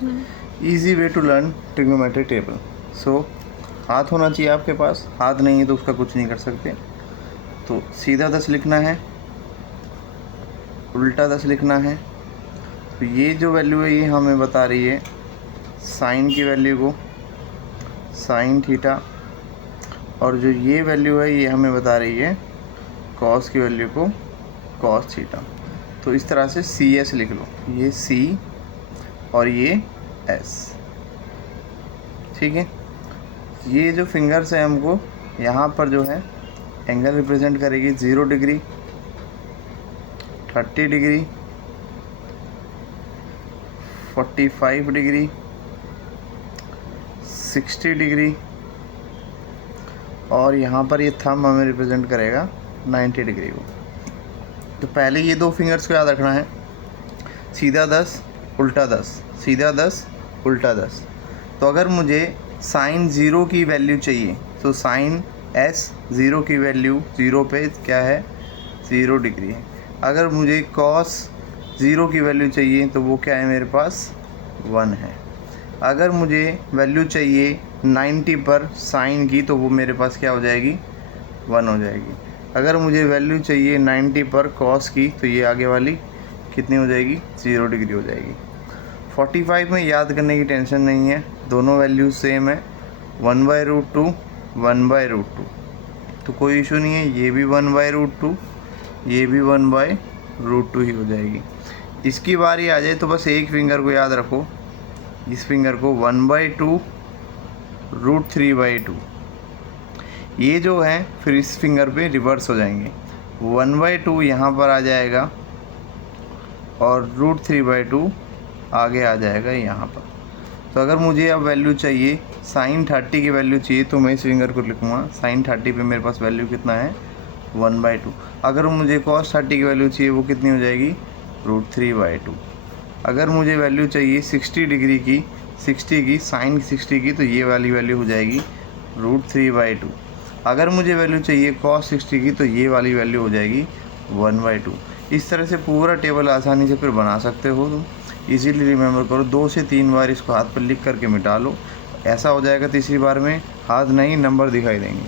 Easy way to learn trigonometry table. So हाथ होना चाहिए आपके पास, हाथ नहीं है तो उसका कुछ नहीं कर सकते। तो सीधा 10 लिखना है, उल्टा 10 लिखना है। तो ये जो वैल्यू है ये हमें बता रही है साइन की वैल्यू को, साइन थीटा, और जो ये वैल्यू है ये हमें बता रही है कॉस की वैल्यू को, कॉस थीटा। तो इस तरह से सी एस लिख लो, ये सी और ये एस, ठीक है। ये जो फिंगर्स है हमको यहाँ पर जो है एंगल रिप्रेजेंट करेगी 0 डिग्री, 30 डिग्री, 45 डिग्री, 60 डिग्री, और यहाँ पर ये थंब हमें रिप्रेजेंट करेगा 90 डिग्री को। तो पहले ये दो फिंगर्स को याद रखना है, सीधा 10 उल्टा 10, सीधा 10 उल्टा 10। तो अगर मुझे साइन 0 की वैल्यू चाहिए तो साइन एस 0 की वैल्यू 0 पे क्या है, 0 डिग्री है। अगर मुझे कॉस 0 की वैल्यू चाहिए तो वो क्या है मेरे पास, 1 है। अगर मुझे वैल्यू चाहिए 90 पर साइन की तो वो मेरे पास क्या हो जाएगी, 1 हो जाएगी। अगर मुझे वैल्यू चाहिए 90 पर कॉस की तो ये आगे वाली कितनी हो जाएगी, 0 डिग्री हो जाएगी। 45 में याद करने की टेंशन नहीं है, दोनों वैल्यूज सेम है, 1/√2 1/√2, तो कोई इशू नहीं है। ये भी 1/√2, ये भी 1/√2 ही हो जाएगी। इसकी बारी आ जाए तो बस एक फिंगर को याद रखो, इस फिंगर को 1/2 √3/2, ये जो है फिर इस फिंगर पे रिवर्स हो जाएंगे, 1/2 यहाँ पर आ जाएगा और √3/2 आगे आ जाएगा यहाँ पर। तो अगर मुझे अब वैल्यू चाहिए साइन 30 की वैल्यू चाहिए तो मैं इस फिंगर को लिखूँगा, साइन 30 पे मेरे पास वैल्यू कितना है, 1/2। अगर मुझे कॉस 30 की वैल्यू चाहिए वो कितनी हो जाएगी, √3/2। अगर मुझे वैल्यू चाहिए 60 डिग्री की, 60 की, साइन 60 की, तो ये वाली वैल्यू हो जाएगी √3/2। अगर मुझे वैल्यू चाहिए कॉस 60 की तो ये वाली वैल्यू हो जाएगी 1/2। इस तरह से पूरा टेबल आसानी से फिर बना सकते हो तुम। इजीली रिमेंबर करो, 2 से 3 बार इसको हाथ पर लिख करके मिटा लो, ऐसा हो जाएगा तीसरी बार में हाथ नहीं नंबर दिखाई देंगे।